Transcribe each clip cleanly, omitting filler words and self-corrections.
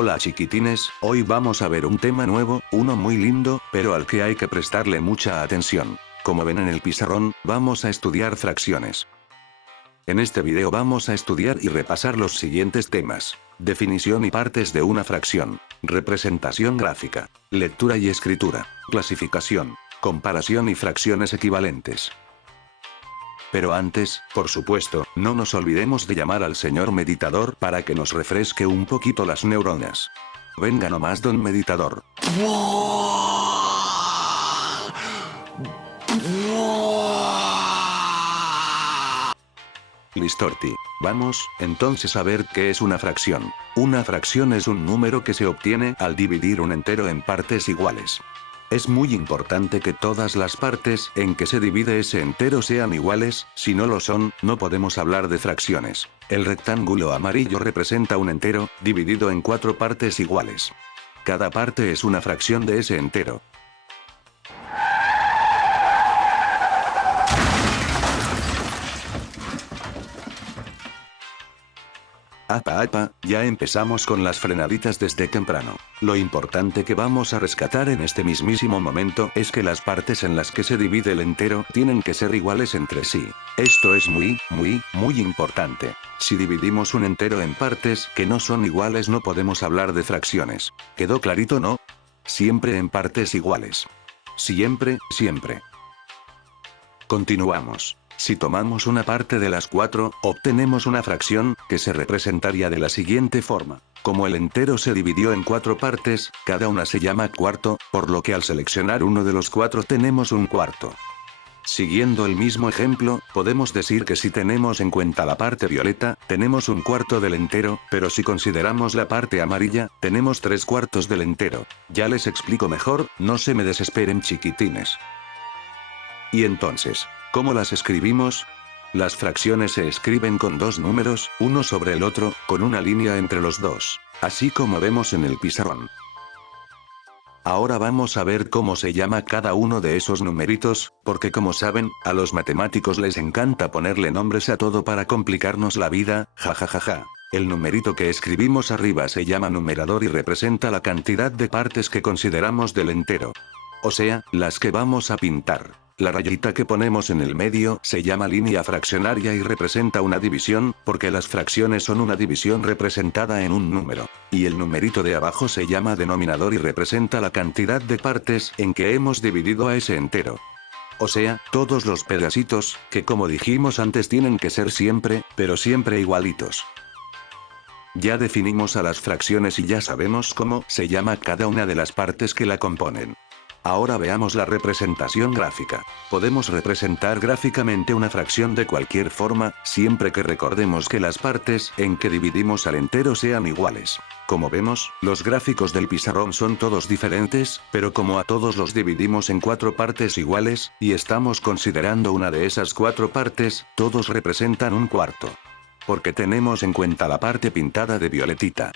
Hola chiquitines, hoy vamos a ver un tema nuevo, uno muy lindo, pero al que hay que prestarle mucha atención. Como ven en el pizarrón, vamos a estudiar fracciones. En este video vamos a estudiar y repasar los siguientes temas: definición y partes de una fracción, representación gráfica, lectura y escritura, clasificación, comparación y fracciones equivalentes. Pero antes, por supuesto, no nos olvidemos de llamar al señor meditador para que nos refresque un poquito las neuronas. Venga nomás, don meditador. Listorti. Vamos, entonces a ver qué es una fracción. Una fracción es un número que se obtiene al dividir un entero en partes iguales. Es muy importante que todas las partes en que se divide ese entero sean iguales, si no lo son, no podemos hablar de fracciones. El rectángulo amarillo representa un entero, dividido en 4 partes iguales. Cada parte es una fracción de ese entero. Apa, ya empezamos con las frenaditas desde temprano. Lo importante que vamos a rescatar en este mismísimo momento es que las partes en las que se divide el entero tienen que ser iguales entre sí. Esto es muy importante. Si dividimos un entero en partes que no son iguales no podemos hablar de fracciones. ¿Quedó clarito, no? Siempre en partes iguales. Siempre. Continuamos. Si tomamos una parte de las 4, obtenemos una fracción, que se representaría de la siguiente forma. Como el entero se dividió en 4 partes, cada una se llama cuarto, por lo que al seleccionar uno de los 4 tenemos un cuarto. Siguiendo el mismo ejemplo, podemos decir que si tenemos en cuenta la parte violeta, tenemos un cuarto del entero, pero si consideramos la parte amarilla, tenemos 3/4 del entero. Ya les explico mejor, no se me desesperen chiquitines. Y entonces, ¿cómo las escribimos? Las fracciones se escriben con 2 números, uno sobre el otro, con una línea entre los dos, así como vemos en el pizarrón. Ahora vamos a ver cómo se llama cada uno de esos numeritos, porque como saben, a los matemáticos les encanta ponerle nombres a todo para complicarnos la vida, jajajaja. El numerito que escribimos arriba se llama numerador y representa la cantidad de partes que consideramos del entero. O sea, las que vamos a pintar. La rayita que ponemos en el medio se llama línea fraccionaria y representa una división, porque las fracciones son una división representada en un número. Y el numerito de abajo se llama denominador y representa la cantidad de partes en que hemos dividido a ese entero. O sea, todos los pedacitos, que como dijimos antes tienen que ser siempre, pero siempre igualitos. Ya definimos a las fracciones y ya sabemos cómo se llama cada una de las partes que la componen. Ahora veamos la representación gráfica. Podemos representar gráficamente una fracción de cualquier forma, siempre que recordemos que las partes en que dividimos al entero sean iguales. Como vemos, los gráficos del pizarrón son todos diferentes, pero como a todos los dividimos en 4 partes iguales, y estamos considerando una de esas 4 partes, todos representan un cuarto. Porque tenemos en cuenta la parte pintada de violetita.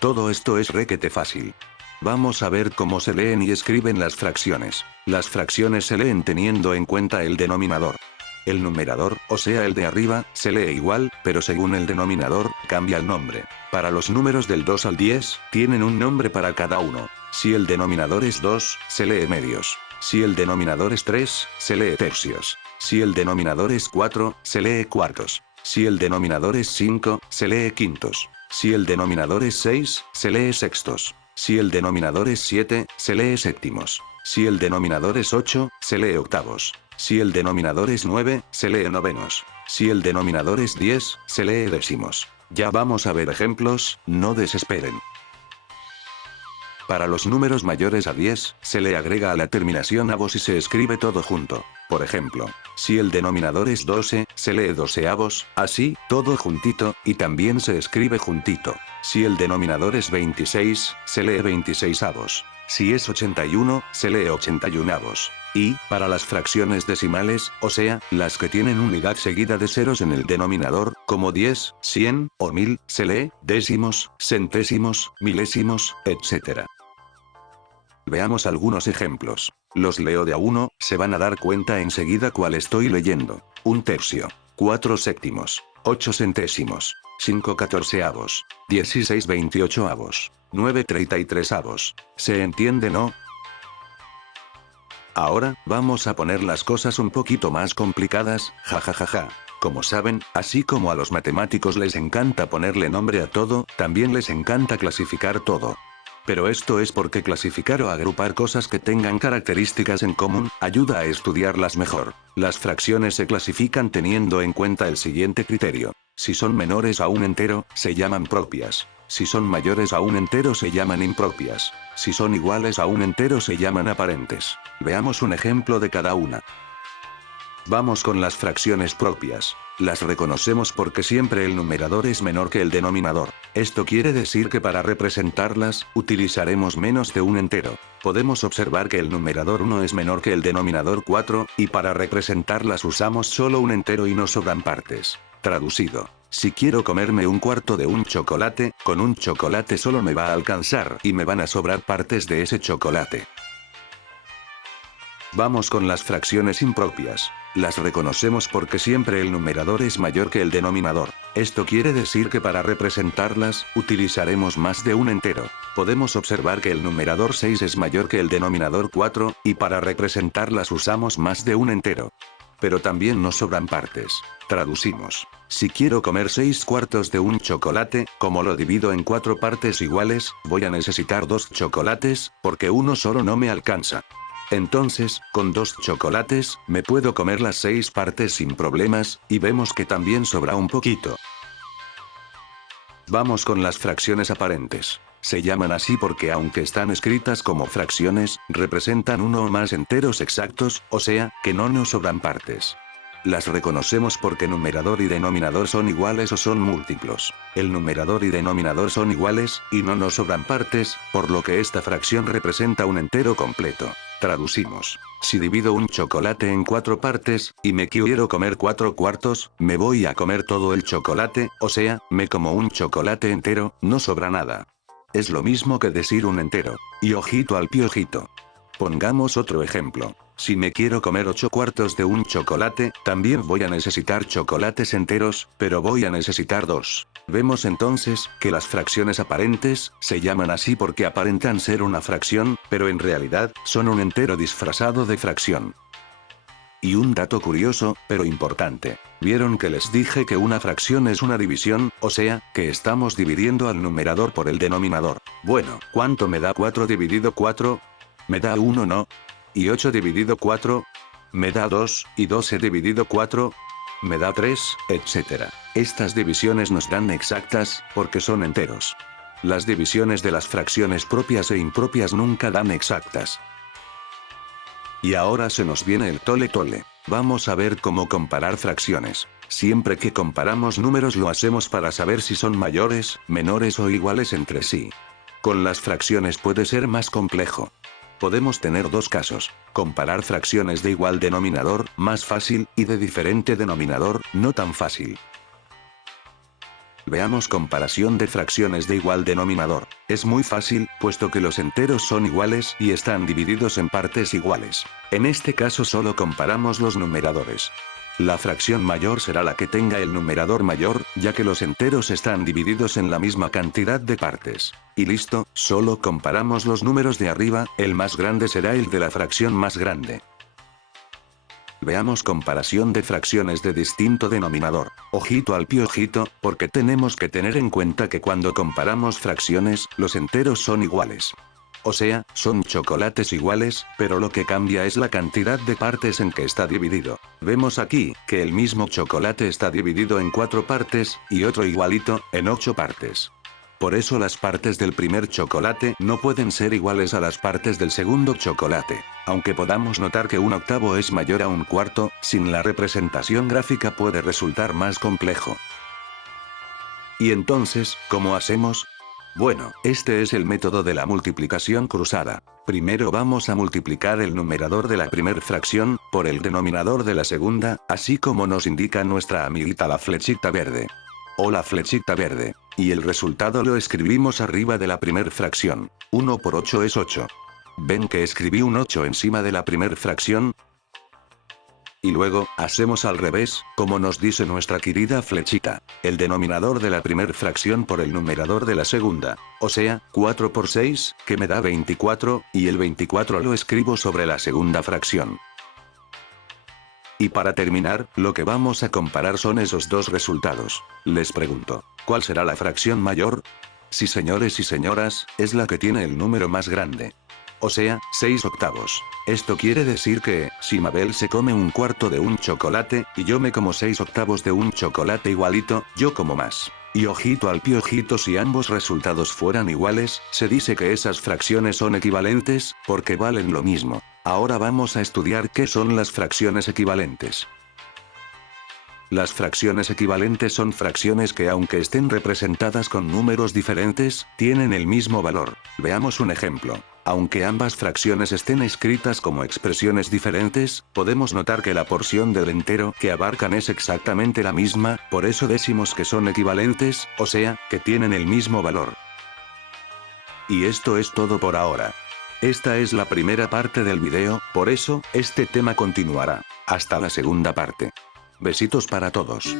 Todo esto es requete fácil. Vamos a ver cómo se leen y escriben las fracciones. Las fracciones se leen teniendo en cuenta el denominador. El numerador, o sea el de arriba, se lee igual, pero según el denominador, cambia el nombre. Para los números del 2 al 10, tienen un nombre para cada uno. Si el denominador es 2, se lee medios. Si el denominador es 3, se lee tercios. Si el denominador es 4, se lee cuartos. Si el denominador es 5, se lee quintos. Si el denominador es 6, se lee sextos. Si el denominador es 7, se lee séptimos. Si el denominador es 8, se lee octavos. Si el denominador es 9, se lee novenos. Si el denominador es 10, se lee décimos. Ya vamos a ver ejemplos, no desesperen. Para los números mayores a 10, se le agrega a la terminación avos y se escribe todo junto. Por ejemplo, si el denominador es 12, se lee doceavos, así, todo juntito, y también se escribe juntito. Si el denominador es 26, se lee 26avos. Si es 81, se lee 81avos. Y, para las fracciones decimales, o sea, las que tienen unidad seguida de ceros en el denominador, como 10, 100, o 1000, se lee décimos, centésimos, milésimos, etc. Veamos algunos ejemplos. Los leo de a uno, se van a dar cuenta enseguida cuál estoy leyendo. 1 tercio. 4 séptimos. 8 centésimos, 5 catorceavos, 16 veintiochoavos, 9 33avos. ¿Se entiende, no? Ahora, vamos a poner las cosas un poquito más complicadas, jajajaja. Como saben, así como a los matemáticos les encanta ponerle nombre a todo, también les encanta clasificar todo. Pero esto es porque clasificar o agrupar cosas que tengan características en común, ayuda a estudiarlas mejor. Las fracciones se clasifican teniendo en cuenta el siguiente criterio. Si son menores a un entero, se llaman propias. Si son mayores a un entero se llaman impropias. Si son iguales a un entero se llaman aparentes. Veamos un ejemplo de cada una. Vamos con las fracciones propias. Las reconocemos porque siempre el numerador es menor que el denominador. Esto quiere decir que para representarlas, utilizaremos menos de un entero. Podemos observar que el numerador 1 es menor que el denominador 4, y para representarlas usamos solo un entero y no sobran partes. Traducido. Si quiero comerme un cuarto de un chocolate, con un chocolate solo me va a alcanzar y me van a sobrar partes de ese chocolate. Vamos con las fracciones impropias. Las reconocemos porque siempre el numerador es mayor que el denominador. Esto quiere decir que para representarlas, utilizaremos más de un entero. Podemos observar que el numerador 6 es mayor que el denominador 4, y para representarlas usamos más de un entero. Pero también nos sobran partes. Traducimos. Si quiero comer 6 cuartos de un chocolate, como lo divido en 4 partes iguales, voy a necesitar 2 chocolates, porque uno solo no me alcanza. Entonces, con 2 chocolates, me puedo comer las 6 partes sin problemas, y vemos que también sobra un poquito. Vamos con las fracciones aparentes. Se llaman así porque aunque están escritas como fracciones, representan uno o más enteros exactos, o sea, que no nos sobran partes. Las reconocemos porque numerador y denominador son iguales o son múltiplos. El numerador y denominador son iguales, y no nos sobran partes, por lo que esta fracción representa un entero completo. Traducimos. Si divido un chocolate en 4 partes, y me quiero comer 4 cuartos, me voy a comer todo el chocolate, o sea, me como un chocolate entero, no sobra nada. Es lo mismo que decir un entero. Y ojito al piojito. Pongamos otro ejemplo. Si me quiero comer 8 cuartos de un chocolate, también voy a necesitar chocolates enteros, pero voy a necesitar 2. Vemos entonces, que las fracciones aparentes, se llaman así porque aparentan ser una fracción, pero en realidad, son un entero disfrazado de fracción. Y un dato curioso, pero importante. ¿Vieron que les dije que una fracción es una división? O sea, que estamos dividiendo al numerador por el denominador. Bueno, ¿cuánto me da 4 dividido 4? Me da 1, ¿no? ¿Y 8 dividido 4? Me da 2, y 12 dividido 4? Me da 3, etc. Estas divisiones nos dan exactas, porque son enteros. Las divisiones de las fracciones propias e impropias nunca dan exactas. Y ahora se nos viene el tole tole. Vamos a ver cómo comparar fracciones. Siempre que comparamos números lo hacemos para saber si son mayores, menores o iguales entre sí. Con las fracciones puede ser más complejo. Podemos tener dos casos. Comparar fracciones de igual denominador, más fácil, y de diferente denominador, no tan fácil. Veamos comparación de fracciones de igual denominador. Es muy fácil, puesto que los enteros son iguales y están divididos en partes iguales. En este caso solo comparamos los numeradores. La fracción mayor será la que tenga el numerador mayor, ya que los enteros están divididos en la misma cantidad de partes. Y listo, solo comparamos los números de arriba, el más grande será el de la fracción más grande. Veamos comparación de fracciones de distinto denominador. Ojito al piojito, porque tenemos que tener en cuenta que cuando comparamos fracciones, los enteros son iguales. O sea, son chocolates iguales, pero lo que cambia es la cantidad de partes en que está dividido. Vemos aquí, que el mismo chocolate está dividido en 4 partes, y otro igualito, en 8 partes. Por eso las partes del primer chocolate no pueden ser iguales a las partes del segundo chocolate. Aunque podamos notar que un octavo es mayor a un cuarto, sin la representación gráfica puede resultar más complejo. ¿Y entonces, cómo hacemos? Bueno, este es el método de la multiplicación cruzada. Primero vamos a multiplicar el numerador de la primer fracción, por el denominador de la segunda, así como nos indica nuestra amiguita la flechita verde. O la flechita verde. Y el resultado lo escribimos arriba de la primer fracción. 1 por 8 es 8. ¿Ven que escribí un 8 encima de la primer fracción? Y luego, hacemos al revés, como nos dice nuestra querida flechita. El denominador de la primer fracción por el numerador de la segunda. O sea, 4 por 6, que me da 24, y el 24 lo escribo sobre la segunda fracción. Y para terminar, lo que vamos a comparar son esos dos resultados. Les pregunto, ¿cuál será la fracción mayor? Sí, señores y señoras, es la que tiene el número más grande. O sea, 6/8. Esto quiere decir que, si Mabel se come un cuarto de un chocolate, y yo me como 6/8 de un chocolate igualito, yo como más. Y ojito al piojito, si ambos resultados fueran iguales, se dice que esas fracciones son equivalentes, porque valen lo mismo. Ahora vamos a estudiar qué son las fracciones equivalentes. Las fracciones equivalentes son fracciones que, aunque estén representadas con números diferentes, tienen el mismo valor. Veamos un ejemplo. Aunque ambas fracciones estén escritas como expresiones diferentes, podemos notar que la porción del entero que abarcan es exactamente la misma, por eso decimos que son equivalentes, o sea, que tienen el mismo valor. Y esto es todo por ahora. Esta es la primera parte del video, por eso, este tema continuará. Hasta la segunda parte. Besitos para todos.